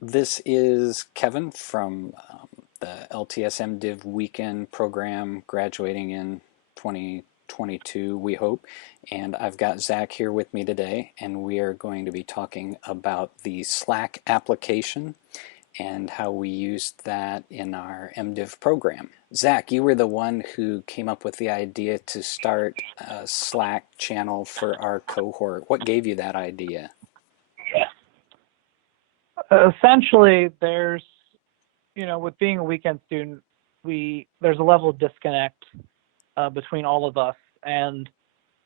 This is Kevin from the LTS MDiv weekend program, graduating in 2022, we hope. And I've got Zach here with me today, and we are going to be talking about the Slack application and how we used that in our MDiv program. Zach, you were the one who came up with the idea to start a Slack channel for our cohort. What gave you that idea? Essentially, with being a weekend student, there's a level of disconnect between all of us. And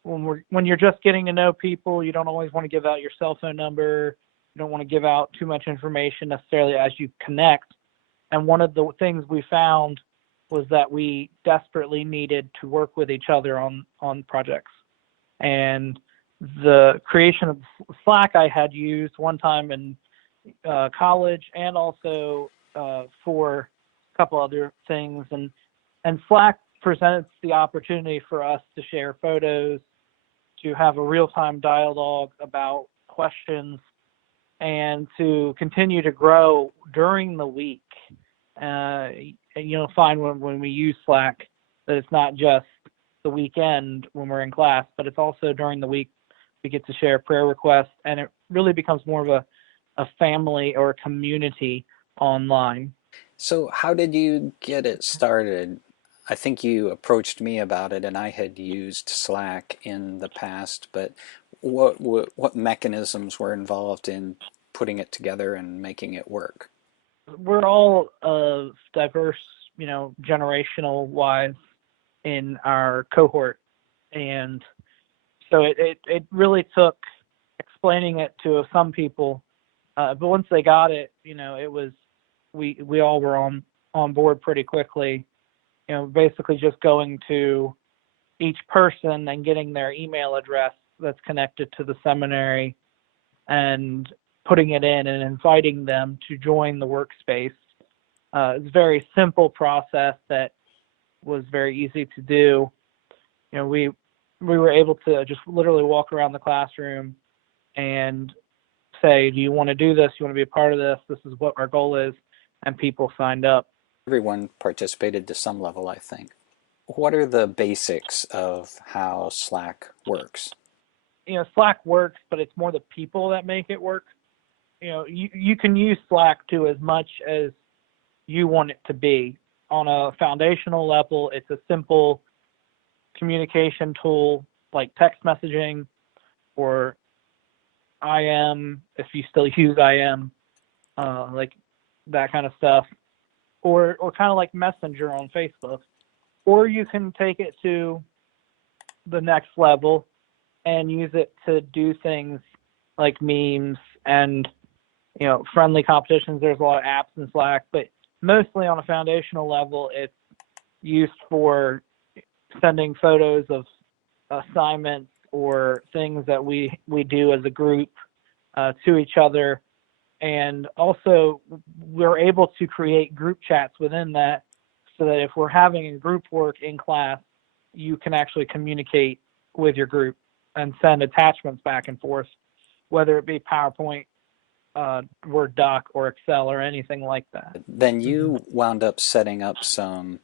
when you're just getting to know people, you don't always want to give out your cell phone number. You don't want to give out too much information necessarily as you connect. And one of the things we found was that we desperately needed to work with each other on projects. And the creation of Slack I had used one time in college and also for a couple other things, and Slack presents the opportunity for us to share photos, to have a real-time dialogue about questions, and to continue to grow during the week. You'll find when we use Slack that it's not just the weekend when we're in class, but it's also during the week we get to share prayer requests, and it really becomes more of a family or a community online. So, how did you get it started? I think you approached me about it, and I had used Slack in the past, but what mechanisms were involved in putting it together and making it work? We're all diverse, generational wise in our cohort, and so it really took explaining it to some people. But once they got it, it was we all were on board pretty quickly. Basically just going to each person and getting their email address that's connected to the seminary and putting it in and inviting them to join the workspace. It's a very simple process that was very easy to do. We were able to just literally walk around the classroom and say, do you want to do this? You want to be a part of this? This is what our goal is. And people signed up. Everyone participated to some level, I think. What are the basics of how Slack works? Slack works, but it's more the people that make it work. You can use Slack to as much as you want it to be. On a foundational level, it's a simple communication tool like text messaging or IM, if you still use IM, like that kind of stuff, or kind of like Messenger on Facebook. Or you can take it to the next level and use it to do things like memes and friendly competitions. There's a lot of apps in Slack, but mostly on a foundational level, it's used for sending photos of assignments or things that we do as a group to each other. And also we're able to create group chats within that so that if we're having a group work in class, you can actually communicate with your group and send attachments back and forth, whether it be PowerPoint, Word doc, or Excel, or anything like that. Then you wound up setting up some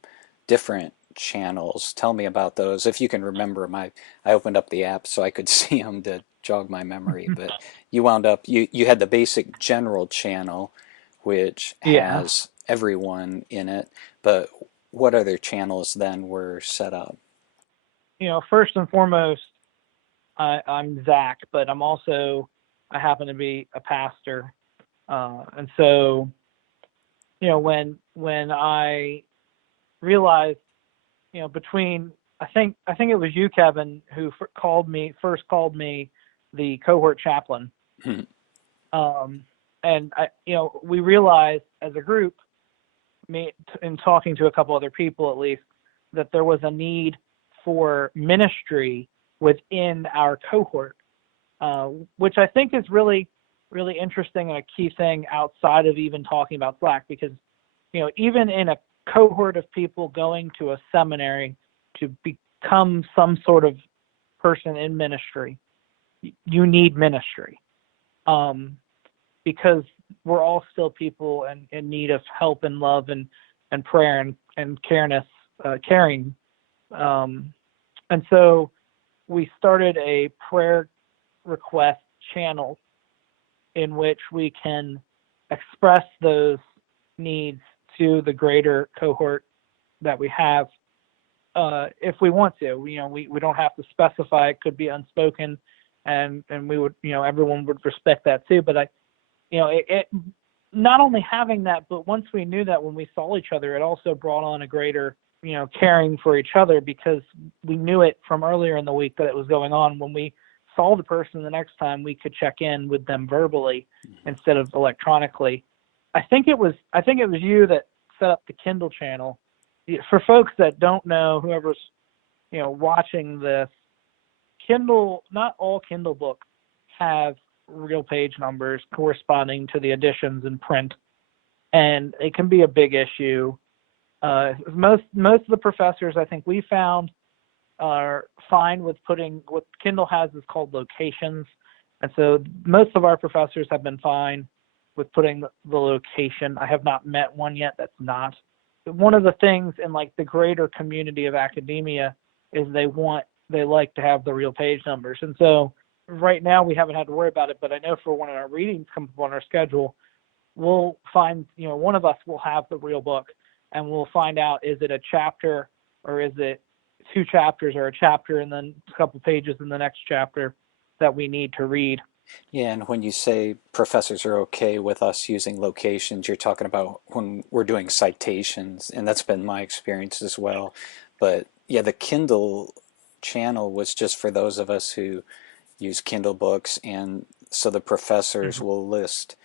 different channels. Tell me about those. If you can remember them, I opened up the app so I could see them to jog my memory. But you wound up, you had the basic general channel, which Yeah. has everyone in it. But what other channels then were set up? First and foremost, I'm Zach, but I happen to be a pastor. And so, when I realized, between, I think it was you, Kevin, who first called me the cohort chaplain. Hmm. And we realized as a group, me in talking to a couple other people at least, that there was a need for ministry within our cohort, which I think is really, really interesting and a key thing outside of even talking about Slack, because, even in a cohort of people going to a seminary to become some sort of person in ministry, you need ministry, because we're all still people in need of help and love and prayer and caring. And so we started a prayer request channel in which we can express those needs to the greater cohort that we have, if we want to. We don't have to specify. It could be unspoken, and we would, everyone would respect that too. But it not only having that, but once we knew that, when we saw each other, it also brought on a greater, caring for each other, because we knew it from earlier in the week that it was going on. When we saw the person the next time, we could check in with them verbally instead of electronically. I think it was you that set up the Kindle channel. For folks that don't know, whoever's watching this, Kindle, not all Kindle books have real page numbers corresponding to the editions in print, and it can be a big issue. Most of the professors, I think, we found, are fine with putting, what Kindle has is called locations, and so most of our professors have been fine with putting the location. I have not met one yet that's not. One of the things in like the greater community of academia is they like to have the real page numbers, and so right now we haven't had to worry about it. But I know for when our readings come up on our schedule, we'll find, one of us will have the real book, and we'll find out, is it a chapter, or is it 2 chapters, or a chapter and then a couple pages in the next chapter that we need to read. Yeah, and when you say professors are okay with us using locations, you're talking about when we're doing citations, and that's been my experience as well. But yeah, the Kindle channel was just for those of us who use Kindle books, and so the professors will list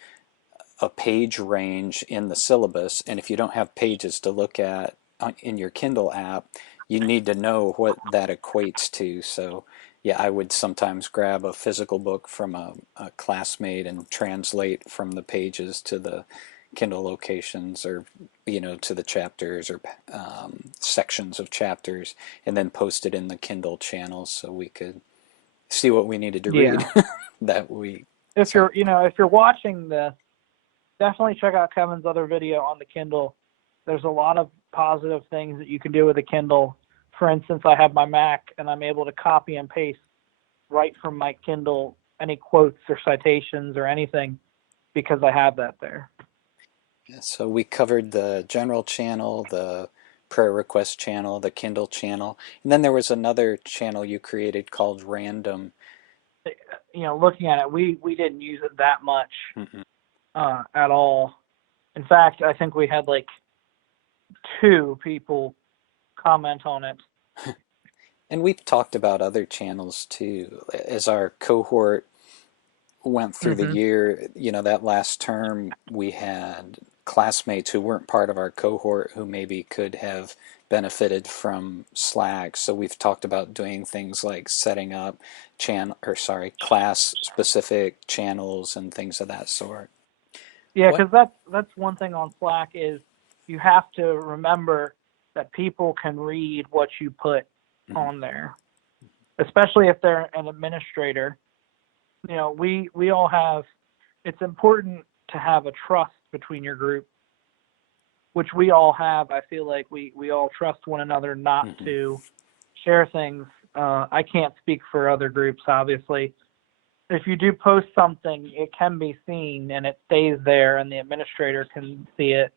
a page range in the syllabus, and if you don't have pages to look at in your Kindle app, you need to know what that equates to. So yeah, I would sometimes grab a physical book from a classmate and translate from the pages to the Kindle locations, or to the chapters, or sections of chapters, and then post it in the Kindle channels so we could see what we needed to read Yeah. that week. If So if you're watching this, definitely check out Kevin's other video on the Kindle. There's a lot of positive things that you can do with a Kindle. For instance, I have my Mac, and I'm able to copy and paste right from my Kindle any quotes or citations or anything, because I have that there. So we covered the general channel, the prayer request channel, the Kindle channel, and then there was another channel you created called Random. Looking at it, we didn't use it that much Mm-mm. at all. In fact, I think we had like 2 people comment on it. And we've talked about other channels too. As our cohort went through the Mm-hmm. year, that last term we had classmates who weren't part of our cohort who maybe could have benefited from Slack. So we've talked about doing things like setting up class specific channels and things of that sort. Yeah, What? because that's one thing on Slack, is you have to remember that people can read what you put Mhm. on there, especially if they're an administrator. We all have. It's important to have a trust between your group, which we all have. I feel like we all trust one another not Mhm. to share things. I can't speak for other groups, obviously. If you do post something, it can be seen and it stays there, and the administrator can see it.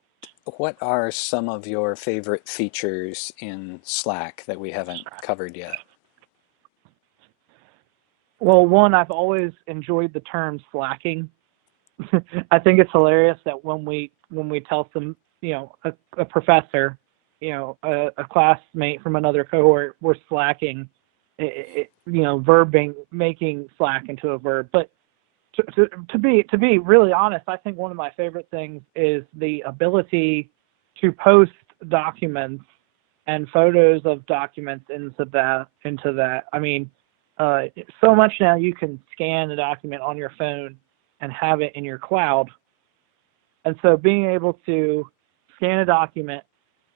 What are some of your favorite features in Slack that we haven't covered yet? Well, one, I've always enjoyed the term slacking. I think it's hilarious that when we tell some, a professor, a classmate from another cohort, we're slacking, verbing, making slack into a verb. But to be really honest, I think one of my favorite things is the ability to post documents and photos of documents into that. I mean, so much now you can scan a document on your phone and have it in your cloud. And so being able to scan a document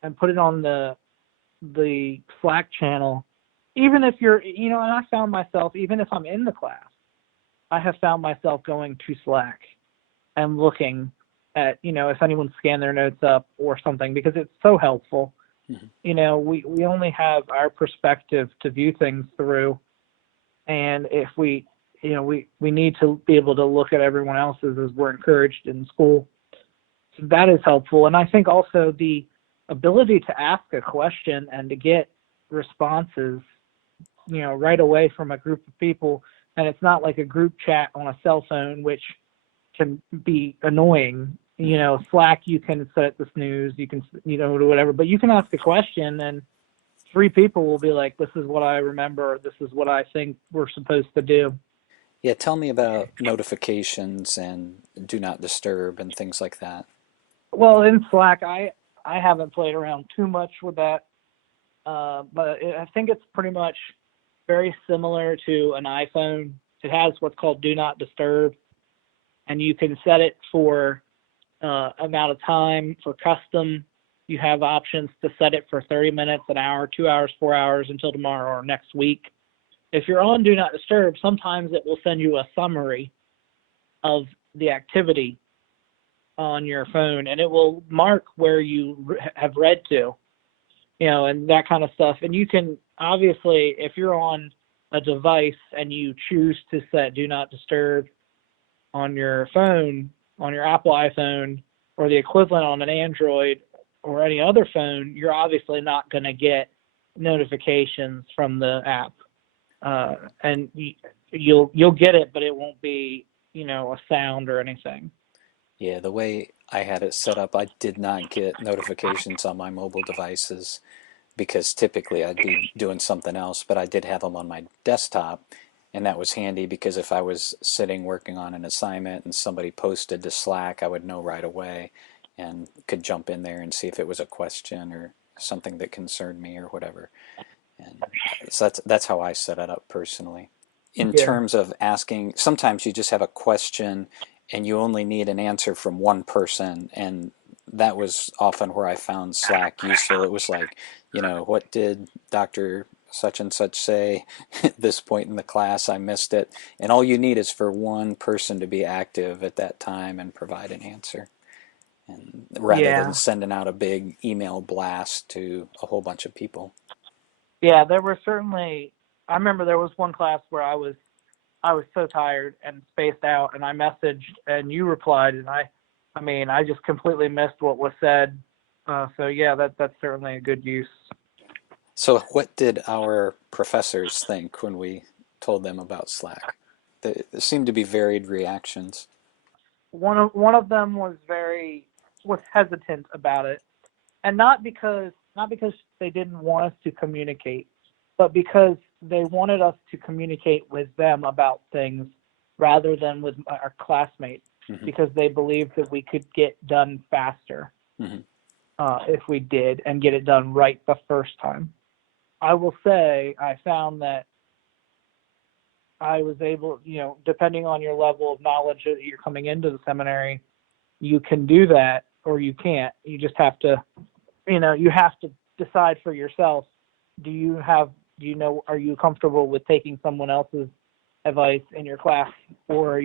and put it on the Slack channel, even if you're, and I found myself, even if I'm in the class, I have found myself going to Slack and looking at, if anyone scanned their notes up or something, because it's so helpful. We only have our perspective to view things through. And if we need to be able to look at everyone else's as we're encouraged in school. So that is helpful. And I think also the ability to ask a question and to get responses, right away from a group of people. And it's not like a group chat on a cell phone, which can be annoying. Slack, you can set the snooze, you can, do whatever, but you can ask a question and 3 people will be like, this is what I remember, this is what I think we're supposed to do. Yeah, tell me about notifications and do not disturb and things like that. Well, in Slack, I haven't played around too much with that, but I think it's pretty much very similar to an iPhone. It has what's called do not disturb, and you can set it for amount of time. For custom, you have options to set it for 30 minutes, an hour, 2 hours, 4 hours, until tomorrow or next week. If you're on do not disturb, sometimes it will send you a summary of the activity on your phone, and it will mark where you have read to, and that kind of stuff. And you can, obviously, if you're on a device and you choose to set do not disturb on your phone, on your Apple iPhone, or the equivalent on an Android or any other phone, you're obviously not going to get notifications from the app. And you'll get it, but it won't be, a sound or anything. Yeah, the way I had it set up, I did not get notifications on my mobile devices because typically I'd be doing something else, but I did have them on my desktop, and that was handy because if I was sitting working on an assignment and somebody posted to Slack, I would know right away and could jump in there and see if it was a question or something that concerned me or whatever. And so that's how I set it up personally. In Yeah. terms of asking, sometimes you just have a question and you only need an answer from one person, and that was often where I found Slack useful. It was like, what did Dr. such and such say at this point in the class? I missed it. And all you need is for one person to be active at that time and provide an answer. And rather than Yeah. sending out a big email blast to a whole bunch of people. Yeah, there were certainly, I remember there was one class where I was so tired and spaced out, and I messaged and you replied, and I just completely missed what was said. So yeah, that's certainly a good use. So what did our professors think when we told them about Slack? There seemed to be varied reactions. One of them was hesitant about it, and not because they didn't want us to communicate, but because they wanted us to communicate with them about things rather than with our classmates, Mm-hmm. because they believed that we could get done faster Mm-hmm. if we did and get it done right the first time. I will say I found that I was able, depending on your level of knowledge that you're coming into the seminary, you can do that or you can't. You just have to, you have to decide for yourself. Are you comfortable with taking someone else's advice in your class, or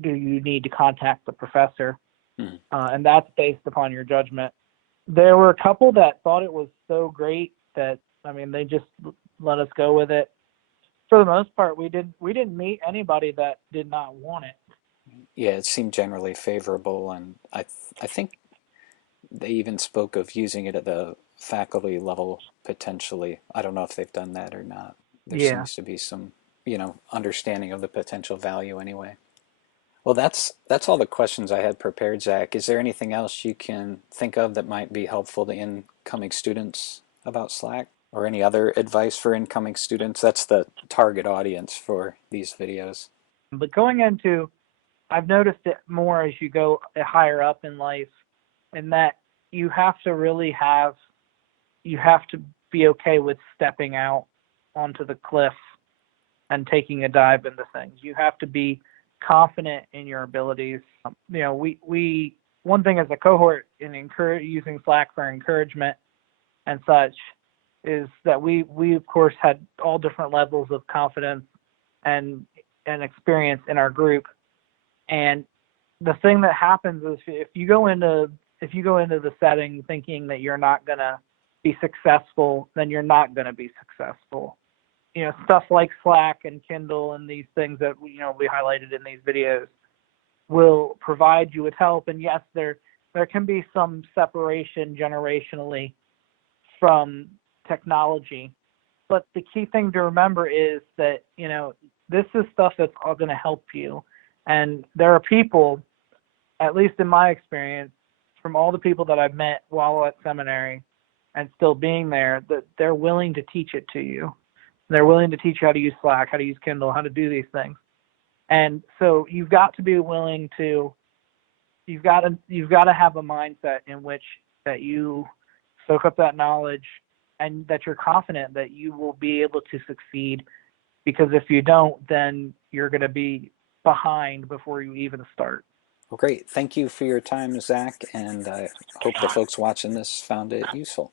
do you need to contact the professor? Mm-hmm. And that's based upon your judgment. There were a couple that thought it was so great that, they just let us go with it. For the most part, we didn't meet anybody that did not want it. Yeah, it seemed generally favorable, and I think they even spoke of using it at the faculty level potentially. I don't know if they've done that or not. There Yeah. seems to be some, understanding of the potential value anyway. Well, that's all the questions I had prepared, Zach. Is there anything else you can think of that might be helpful to incoming students about Slack? Or any other advice for incoming students? That's the target audience for these videos. But I've noticed it more as you go higher up in life, and that you have to be okay with stepping out onto the cliff and taking a dive into things. You have to be confident in your abilities. We one thing as a cohort in using Slack for encouragement and such is that we of course had all different levels of confidence and experience in our group, and the thing that happens is if you go into the setting thinking that you're not gonna be successful, then you're not gonna be successful. Stuff like Slack and Kindle and these things that we highlighted in these videos will provide you with help. And yes, there can be some separation generationally from technology, but the key thing to remember is that this is stuff that's all going to help you. And there are people, at least in my experience, from all the people that I've met while at seminary and still being there, that they're willing to teach it to you. They're willing to teach you how to use Slack, how to use Kindle, how to do these things. And so you've got to be willing to, you've got to have a mindset in which that you soak up that knowledge and that you're confident that you will be able to succeed, because if you don't, then you're going to be behind before you even start. Well, great. Thank you for your time, Zach, and I hope the folks watching this found it useful.